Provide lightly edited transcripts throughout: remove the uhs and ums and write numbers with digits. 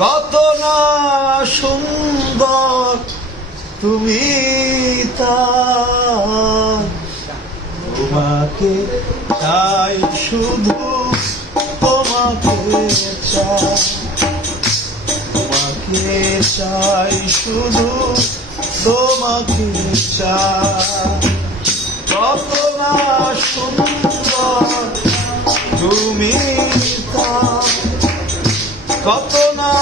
কত না সুন্দর তুমি তার, তোমাকে চাই শুধু, তোমাকে চাই, তোমাকে চাই শুধু, তোমাকে চাই। কত না সুন্দর তুমি তার, কত না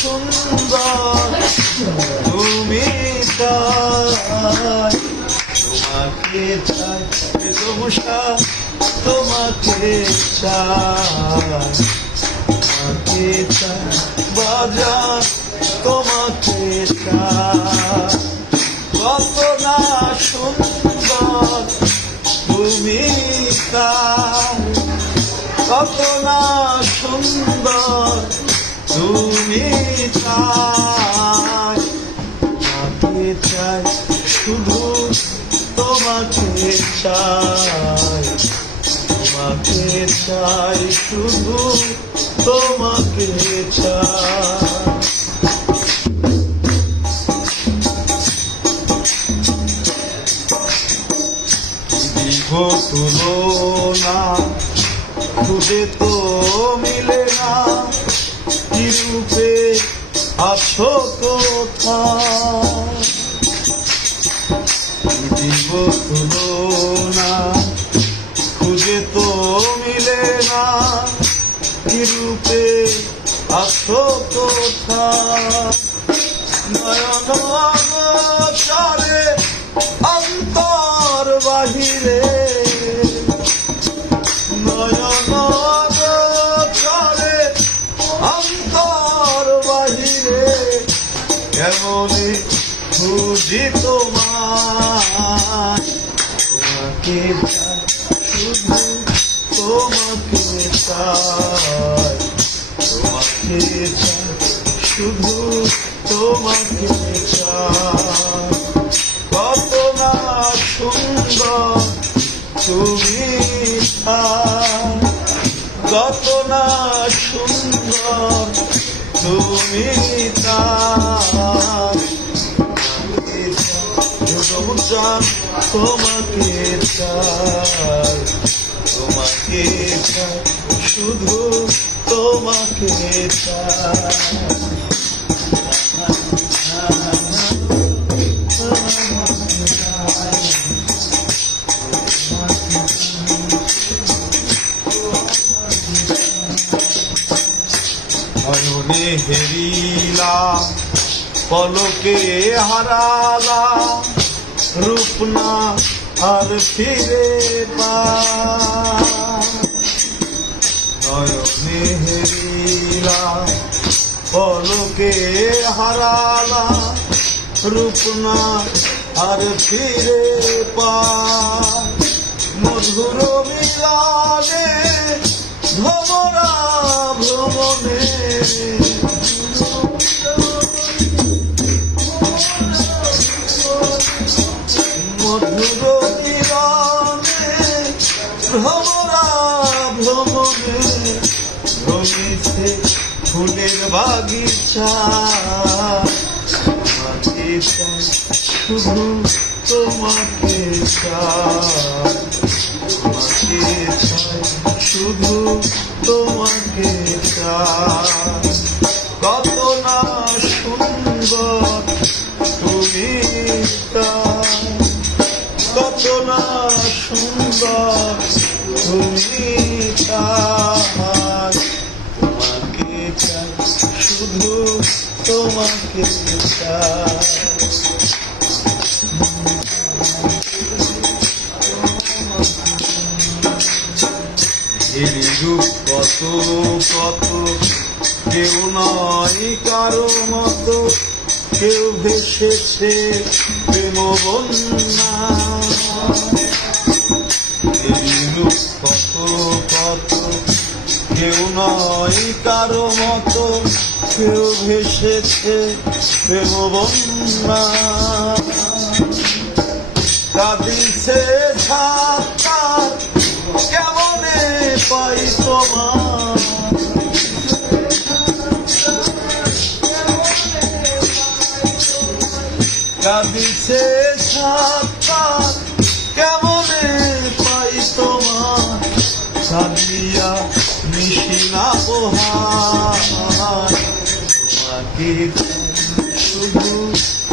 সুন্দর তুমি তাই, তোমাকে চাই তবুসা, তোমাকে চাই, তোমাকে চাই বাজা, তোমাকে চাই। কত না সুন্দর তুমি তাই, কত না সুন্দর তুমি চাই, তোমাকে চাই শুধু, তোমাকে চাই, তোমাকে চাই শুধু, তোমাকে চাই। দীর্ঘ তুলনা খুঁজে তো মিলে না, কি রূপে আছো কোথায়, দীর্ঘ তুলনা খুঁজে তো মিলে না, কি রূপে আছো কোথায়। নয়ন চারে অন্তর বাহিরে, নয়ন চারে অন্তর বাহিরে, কেমনে খুঁজি তোমায়, তোমাকে চাই শুধু, তোমাকে চাই, তোমাকে চাই শুধু, তোমাকে চাই। কত না সুন্দর তুমি তাই, কত না সুন্দর তুমি তাই, তোমাকে চাই, তোমাকে চাই শুধু, তোমাকে চাই। নয়নে হেরিলা পলকে হারালা, রূপ না আর ফিরে পাই। নয়নে হেরিলা পলকে হারালা, রূপ না আর ফিরে পাই। মধুর মিলনে ভ্রমরা ভ্রমণে, মধুর মিলনে ভ্রমরা ভ্রমণে, রয়েছে ফুলের বাগিচা, তোমাকে চাই শুধু, তোমাকে চাই, তোমাকে চাই শুধু, তোমাকে চাই। কত না সুন্দর তুমি তাই, কত না সুন্দর তুমি তাই, তোমাকে চাই শুধু, তোমাকে চাই। রূপ কত কত, কেউ নয় কারো মতো, কেউ ভেসেছে প্রেম বন্যা। রূপ কত কত, কেউ নয় কারো মতো, কেউ ভেসেছে প্রেম বন্যা। কাঁদিছে ছাতার, কেমনে পাই তোমার, দিছে সাতার কেমনে পাই তোমার সাদিয়া নিশিনা পোহার তোমাকে শুধু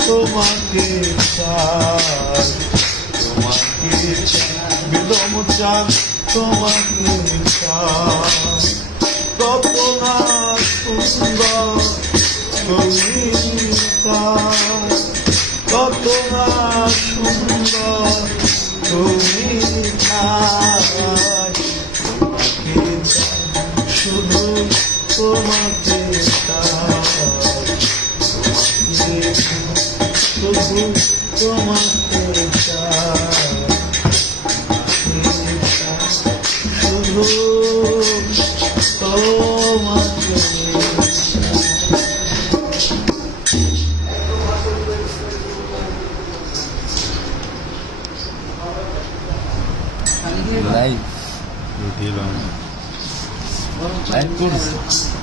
তোমাকে চাই তোমাকে বিলম চান তোমাকে চাই কত না সুন্দর তুমি কত না সুন্দর তুমি তোমাকে শুধু তোমাকে শুধু তোমাকে শুধু তোমাকে লাইভ দিলাম লাইভ করছে